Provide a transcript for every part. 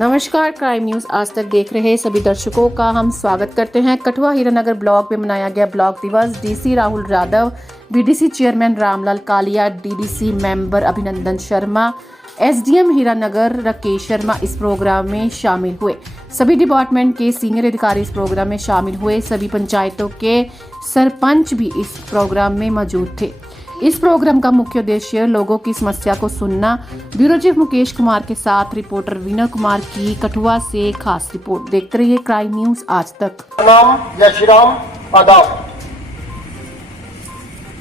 नमस्कार, crime news आज तक देख रहे सभी दर्शकों का हम स्वागत करते हैं। कठुआ हीरानगर ब्लॉक में मनाया गया ब्लॉक दिवस। DC Rahul Yadav, BDC chairman Ramlal Kalia, DDC member Abhinandan Sharma, SDM Hiranagar Rakesh Sharma इस प्रोग्राम में शामिल हुए। सभी डिपार्टमेंट के सीनियर अधिकारी इस प्रोग्राम में शामिल हुए। सभी पंचायतों के सरपंच भी इस प्रोग्राम में मौजूद थे। इस प्रोग्राम का मुख्य उद्देश्य लोगों की समस्या को सुनना। ब्यूरो चीफ मुकेश कुमार के साथ रिपोर्टर विनय कुमार की कठुआ से खास रिपोर्ट। देखते रहिए क्राइम न्यूज आज तक। नाम जय श्री राम, आदाब।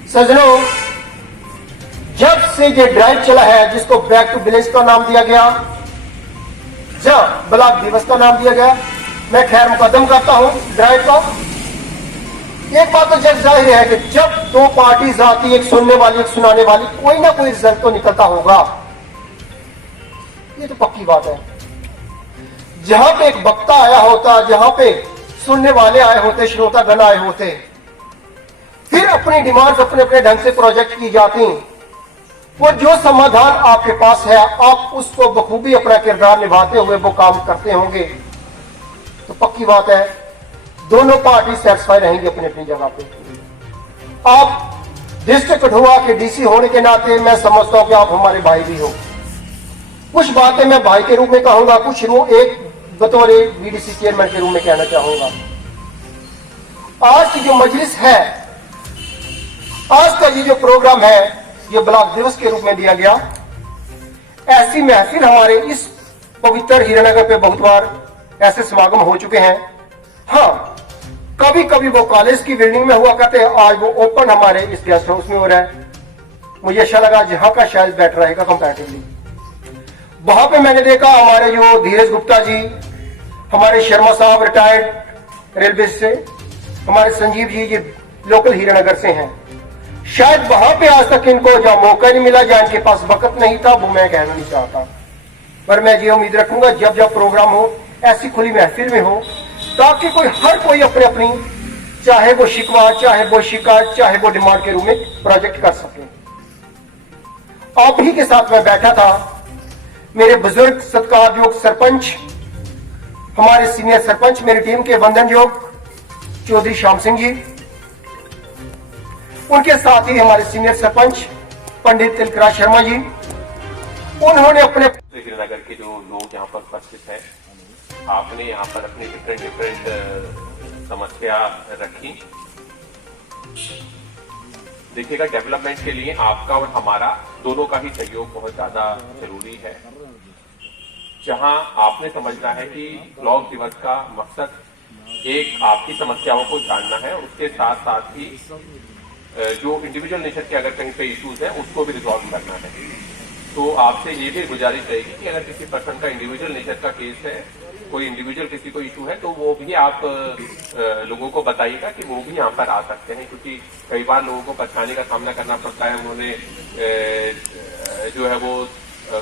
सज्जनों, जब से ये ड्राइव चला है जिसको बैक टू विलेज का नाम दिया गया, जब ब्लॉक दिवस का नाम दिया गया, मैं खैर मुकदम करता हूं ड्राइव को। एक बात तो जग जाहिर है कि जब दो पार्टीज आती, एक सुनने वाली एक सुनाने वाली, कोई ना कोई रिजल्ट तो निकलता होगा। ये तो पक्की बात है। जहां पे एक वक्ता आया होता, जहां पे सुनने वाले आए होते, श्रोतागण आए होते, फिर अपनी डिमांड्स अपने अपने ढंग से प्रोजेक्ट की जाती और जो समाधान आपके पास है आप उसको बखूबी अपना किरदार निभाते हुए वो काम करते होंगे, तो पक्की बात है दोनों पार्टी सेटिस्फाई रहेंगी अपनी अपनी जगह पे। आप डिस्ट्रिक्ट कठुआ के डीसी होने के नाते मैं समझता हूं कि आप हमारे भाई भी हो। कुछ बातें मैं भाई के रूप में कहूंगा, कुछ एक बतौर बीडीसी चेयरमैन के रूप में कहना चाहूंगा। आज की जो मजलिस है, आज का ये जो प्रोग्राम है, ये ब्लॉक दिवस के रूप में दिया गया। ऐसी महफिल हमारे इस पवित्र हीरानगर पे बहुत बार ऐसे समागम हो चुके हैं। हाँ, कभी कभी वो कॉलेज की बिल्डिंग में हुआ करते हैं, आज वो ओपन हमारे इस गेस्ट हाउस में हो रहा है। मुझे अच्छा लगा, जहां का शायद बेटर रहेगा कंपैरेटिवली। वहां पे मैंने देखा हमारे जो धीरज गुप्ता जी, हमारे शर्मा साहब रिटायर्ड रेलवे से, हमारे संजीव जी ये लोकल हीरानगर से हैं। शायद वहां पे आज तक इनको जहां मौका नहीं मिला, जहां इनके पास वक्त नहीं था, वो मैं कहना नहीं चाहता, पर मैं ये उम्मीद रखूंगा जब जब प्रोग्राम हो ऐसी खुली महफिल में हो, ताकि हर कोई अपने अपनी, चाहे वो शिकवा, चाहे वो शिकायत, चाहे वो डिमांड के रूप में प्रोजेक्ट कर सके। आप ही के साथ मैं बैठा था, मेरे बुजुर्ग सत्कारयोग सरपंच, हमारे सीनियर सरपंच, मेरी टीम के वंदन योग चौधरी श्याम सिंह जी, उनके साथ ही हमारे सीनियर सरपंच पंडित तिलकराज शर्मा जी। उन्होंने अपने हीरानगर के जो लोग यहाँ पर उपस्थित हैं, आपने यहाँ पर अपनी डिफरेंट समस्या रखी। देखिएगा, डेवलपमेंट के लिए आपका और हमारा दोनों का ही सहयोग बहुत ज्यादा जरूरी है। जहां आपने समझना है कि ब्लॉक दिवस का मकसद एक आपकी समस्याओं को जानना है, उसके साथ साथ ही जो इंडिविजुअल नेचर के अगर कहीं पे इश्यूज है उसको भी रिजॉल्व करना है। तो आपसे ये भी गुजारिश रहेगी कि अगर किसी पर्सन का इंडिविजुअल नेचर का केस है, कोई इंडिविजुअल किसी को इशू है, तो वो भी आप लोगों को बताइएगा कि वो भी यहाँ पर आ सकते हैं, क्योंकि कई बार लोगों को परेशानी का सामना करना पड़ता है। उन्होंने जो है वो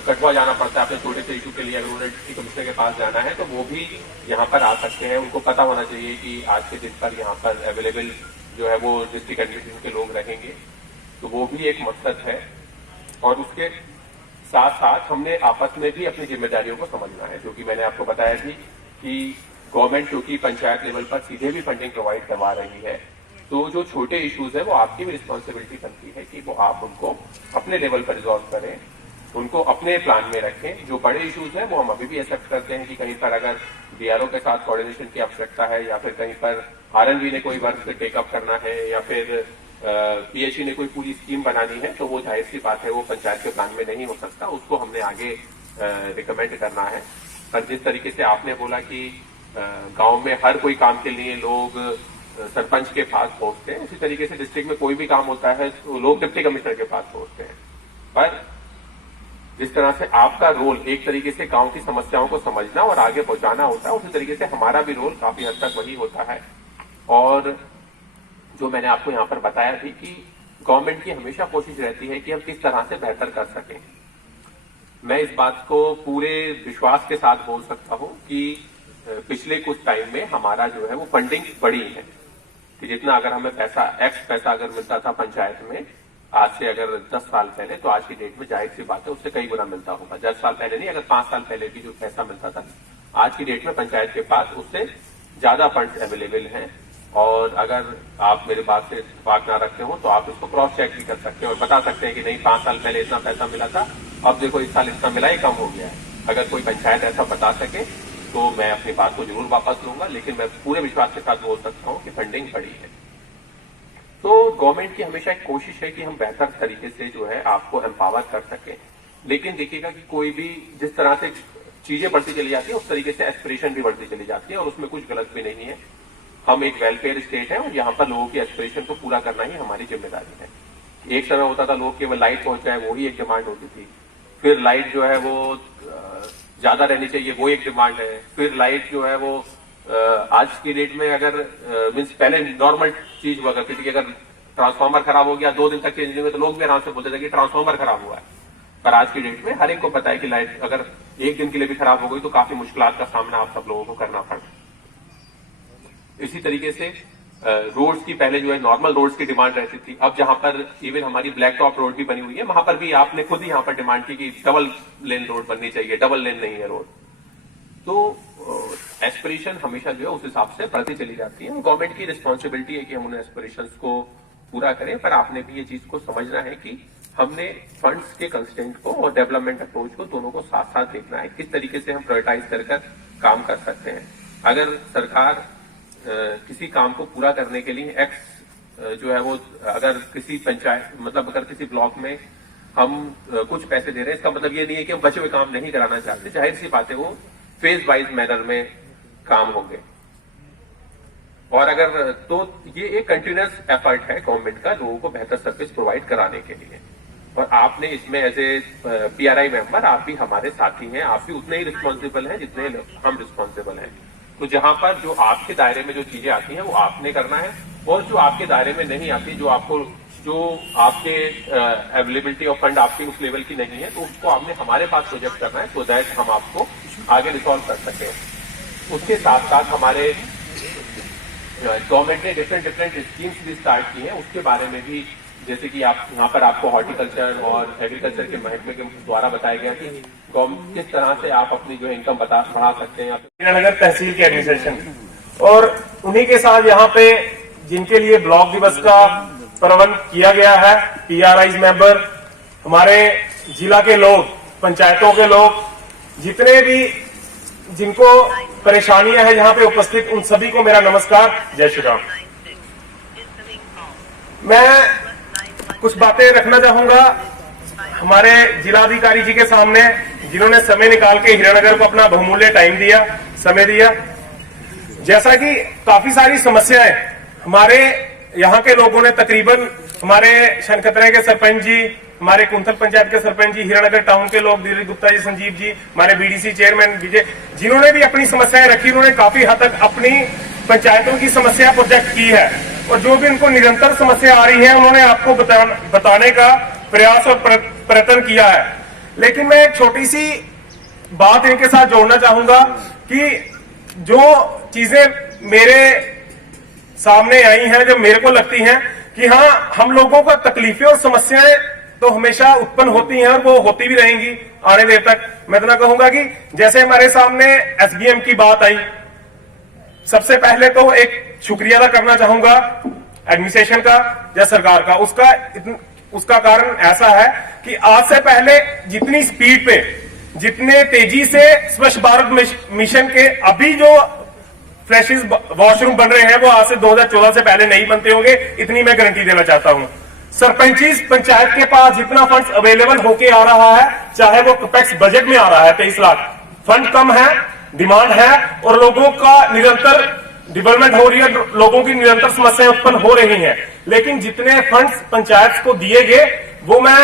कठुआ जाना पड़ता है अपने छोटे से इशू के लिए। अगर उन्हें डिस्ट्रिक्ट कमिश्नर के पास जाना है तो वो भी यहाँ पर आ सकते हैं। उनको पता होना चाहिए कि आज के दिन पर यहाँ पर अवेलेबल जो है वो डिस्ट्रिक्ट एडमिनिस्ट्रेशन के लोग रहेंगे, तो वो भी एक मकसद है। और उसके साथ साथ हमने आपस में भी अपनी जिम्मेदारियों को समझना है, जो कि मैंने आपको बताया थी कि गवर्नमेंट क्योंकि पंचायत लेवल पर सीधे भी फंडिंग प्रोवाइड करवा रही है, तो जो छोटे इश्यूज है वो आपकी भी रिस्पॉन्सिबिलिटी बनती है कि वो आप उनको अपने लेवल पर रिजॉल्व करें, उनको अपने प्लान में रखें। जो बड़े इश्यूज हैं वो हम अभी भी एक्सेप्ट करते हैं कि कहीं पर अगर बीआरओ के साथ कोऑर्डिनेशन की आवश्यकता है, या फिर कहीं पर आरएनबी ने कोई वर्क टेकअप करना है, या फिर पीएचई ने कोई पूरी स्कीम बनानी है, तो वो जाहिर सी बात है वो पंचायत के प्लान में नहीं हो सकता, उसको हमने आगे रिकमेंड करना है। पर जिस तरीके से आपने बोला कि गांव में हर कोई काम के लिए लोग सरपंच के पास पहुंचते हैं, उसी तरीके से डिस्ट्रिक्ट में कोई भी काम होता है तो लोग डिप्टी कमिश्नर के पास पहुंचते हैं। पर जिस तरह से आपका रोल एक तरीके से गांव की समस्याओं को समझना और आगे पहुंचाना होता है, उसी तरीके से हमारा भी रोल काफी हद तक वही होता है। और जो मैंने आपको यहाँ पर बताया थी कि गवर्नमेंट की हमेशा कोशिश रहती है कि हम किस तरह से बेहतर कर सकें। मैं इस बात को पूरे विश्वास के साथ बोल सकता हूँ कि पिछले कुछ टाइम में हमारा जो है वो फंडिंग बढ़ी है, कि जितना अगर हमें पैसा अगर मिलता था पंचायत में आज से अगर 10 साल पहले, तो आज की डेट में जाहिर सी बात है उससे कई गुना मिलता होगा। 10 साल पहले नहीं, अगर 5 साल पहले भी जो पैसा मिलता था आज की डेट में पंचायत के पास उससे ज्यादा फंड्स अवेलेबल हैं। और अगर आप मेरे बात से इत्तेफाक ना रखते हो तो आप इसको क्रॉस चेक भी कर सकते हैं और बता सकते हैं कि नहीं 5 साल पहले इतना पैसा मिला था, अब देखो इस साल इतना मिला, ये कम हो गया है। अगर कोई पंचायत ऐसा बता सके तो मैं अपनी बात को जरूर वापस लूंगा, लेकिन मैं पूरे विश्वास के साथ बोल सकता हूं कि फंडिंग बढ़ी है। तो गवर्नमेंट की हमेशा एक कोशिश है कि हम बेहतर तरीके से जो है आपको एम्पावर कर सकें। लेकिन देखिएगा कि कोई भी जिस तरह से चीजें बढ़ती चली जाती है उस तरीके से एस्पिरेशन भी बढ़ती चली जाती है, और उसमें कुछ गलत भी नहीं है। हम एक वेलफेयर स्टेट है और यहाँ पर लोगों की एस्पिरेशन को पूरा करना ही हमारी जिम्मेदारी है। एक समय होता था लोग केवल लाइट पहुंच जाए वो ही एक डिमांड होती थी, फिर लाइट जो है वो ज्यादा रहनी चाहिए वो एक डिमांड है, फिर लाइट जो है वो आज की डेट में अगर मीन्स पहले नॉर्मल चीज हुआ करती थी कि अगर ट्रांसफार्मर खराब हो गया 2 दिन तक चेंज नहीं हुआ तो लोग भी आराम से बोलते थे कि ट्रांसफार्मर खराब हुआ है। पर आज की डेट में हर एक को पता है कि लाइट अगर एक दिन के लिए भी खराब हो गई तो काफी मुश्किलात का सामना आप सब लोगों को करना पड़ता है। इसी तरीके से रोड्स की पहले जो है नॉर्मल रोड्स की डिमांड रहती थी, अब जहां पर इवन हमारी ब्लैक टॉप रोड भी बनी हुई है वहां पर भी आपने खुद ही यहां पर डिमांड की कि डबल लेन रोड बननी चाहिए, डबल लेन नहीं है रोड। तो एस्पिरेशन हमेशा जो है उस हिसाब से बढ़ती चली जाती है। गवर्नमेंट की रिस्पॉन्सिबिलिटी है कि हम उन एस्पिरेशंस को पूरा करें, पर आपने भी ये चीज को समझना है कि हमने फंड्स के कंस्टेंट को और डेवलपमेंट अप्रोच को दोनों को साथ साथ देखना है, किस तरीके से हम प्रायोरिटाइज कर काम कर सकते हैं। अगर सरकार किसी काम को पूरा करने के लिए एक्स जो है वो अगर किसी पंचायत मतलब अगर किसी ब्लॉक में हम कुछ पैसे दे रहे हैं, इसका मतलब ये नहीं है कि हम बचे हुए काम नहीं कराना चाहते। जाहिर सी बात है वो फेज वाइज मैनर में काम होंगे, और अगर तो ये एक कंटिन्यूअस एफर्ट है गवर्नमेंट का लोगों को बेहतर सर्विस प्रोवाइड कराने के लिए। और आपने इसमें एज ए पीआरआई मेंबर आप भी हमारे साथी हैं, आप भी उतने ही रिस्पॉन्सिबल हैं जितने हम रिस्पॉन्सिबल हैं। तो जहां पर जो आपके दायरे में जो चीजें आती हैं वो आपने करना है, और जो आपके दायरे में नहीं आती, जो आपके अवेलेबिलिटी ऑफ फंड आपकी उस लेवल की नहीं है, तो उसको आपने हमारे पास प्रोजेक्ट करना है सो दैट हम आपको आगे रिसॉल्व कर सकें। उसके साथ साथ हमारे गवर्नमेंट ने डिफरेंट स्कीम्स भी स्टार्ट की हैं, उसके बारे में भी जैसे कि आप यहाँ पर आपको हॉर्टिकल्चर और एग्रीकल्चर के महत्व के द्वारा बताया गया कि किस तरह से आप अपनी जो इनकम बढ़ा सकते हैं। हीरानगर तहसील के एडमिनिस्ट्रेशन और उन्हीं के साथ यहाँ पे जिनके लिए ब्लॉक दिवस का प्रबंध किया गया है, पीआरआई मेंबर, हमारे जिला के लोग, पंचायतों के लोग, जितने भी जिनको परेशानियां हैं यहाँ पे उपस्थित, उन सभी को मेरा नमस्कार, जय श्री राम। मैं कुछ बातें रखना चाहूंगा हमारे जिलाधिकारी जी के सामने, जिन्होंने समय निकाल के हीरानगर को अपना बहुमूल्य टाइम दिया, समय दिया। जैसा कि काफी सारी समस्याएं हमारे यहाँ के लोगों ने, तकरीबन हमारे शनकतरे के सरपंच जी, हमारे कुंथल पंचायत के सरपंच जी, हीरानगर टाउन के लोग, दिलीप गुप्ता जी, संजीव जी, हमारे बीडीसी चेयरमैन विजय, जिन्होंने भी अपनी समस्याएं रखी, उन्होंने काफी हद तक अपनी पंचायतों की समस्या प्रोजेक्ट की है, और जो भी उनको निरंतर समस्या आ रही है उन्होंने आपको बताने का प्रयास और प्रयत्न किया है। लेकिन मैं एक छोटी सी बात इनके साथ जोड़ना चाहूंगा कि जो चीजें मेरे सामने आई हैं, जो मेरे को लगती हैं कि हाँ, हम लोगों का तकलीफें और समस्याएं तो हमेशा उत्पन्न होती हैं और वो होती भी रहेंगी आने देर तक। मैं इतना कहूंगा कि जैसे हमारे सामने एसबीएम की बात आई, सबसे पहले तो एक शुक्रिया अदा करना चाहूंगा एडमिनिस्ट्रेशन का या सरकार का। उसका कारण ऐसा है कि आज से पहले जितनी स्पीड पे, जितने तेजी से स्वच्छ भारत मिशन के अभी जो फ्लैशेस वॉशरूम बन रहे हैं वो आज से 2014 से पहले नहीं बनते होंगे, इतनी मैं गारंटी देना चाहता हूं। सरपंचीज पंचायत के पास जितना फंड्स अवेलेबल होके आ रहा है, चाहे वो कैपेक्स बजट में आ रहा है 23 लाख, फंड कम है, डिमांड है, और लोगों का निरंतर डेवलपमेंट हो रही है, लोगों की निरंतर समस्याएं उत्पन्न हो रही हैं। लेकिन जितने फंड्स पंचायत को दिए गए वो मैं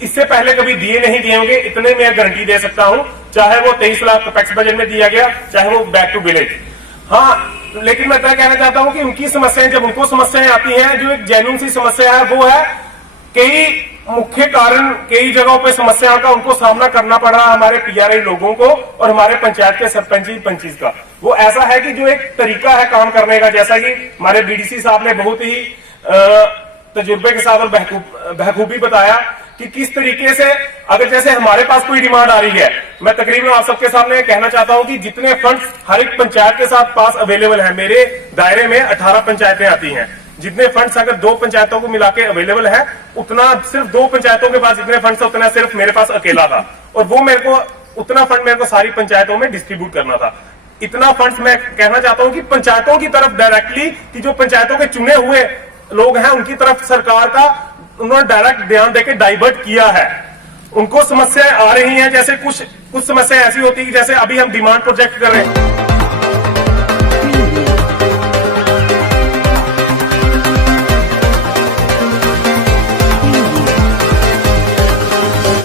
इससे पहले कभी दिए नहीं दिए होंगे, इतने मैं गारंटी दे सकता हूं, चाहे वो 23 लाख कैपेक्स बजट में दिया गया, चाहे वो बैक टू विलेज। हाँ, लेकिन मैं क्या कहना चाहता हूं कि उनकी समस्याएं, जब उनको समस्याएं आती हैं, जो एक जेन्युइन सी समस्या है वो है कई मुख्य कारण, कई जगहों पे समस्याओं का उनको सामना करना पड़ रहा है हमारे पीआरआई लोगों को और हमारे पंचायत के सरपंची पंचीज का। वो ऐसा है कि जो एक तरीका है काम करने का, जैसा कि हमारे बीडीसी साहब ने बहुत ही तजुर्बे के साथ और बखूबी बताया कि किस तरीके से, अगर जैसे हमारे पास कोई डिमांड आ रही है, मैं तकरीबन आप सबके सामने कहना चाहता हूं कि जितने फंड्स हर एक पंचायत के साथ पास अवेलेबल है, मेरे दायरे में 18 पंचायतें आती हैं, जितने फंड्स अगर 2 पंचायतों को मिला के अवेलेबल है, उतना सिर्फ 2 पंचायतों के पास जितने फंड्स उतना सिर्फ मेरे पास अकेला था, और वो मेरे को उतना फंड मेरे को सारी पंचायतों में डिस्ट्रीब्यूट करना था। इतना फंड्स मैं कहना चाहता हूं कि पंचायतों की तरफ डायरेक्टली, कि जो पंचायतों के चुने हुए लोग हैं उनकी तरफ सरकार का उन्होंने डायरेक्ट ध्यान देके डाइवर्ट किया है। उनको समस्याएं आ रही हैं, जैसे कुछ समस्याएं ऐसी होती है कि जैसे अभी हम डिमांड प्रोजेक्ट कर रहे हैं,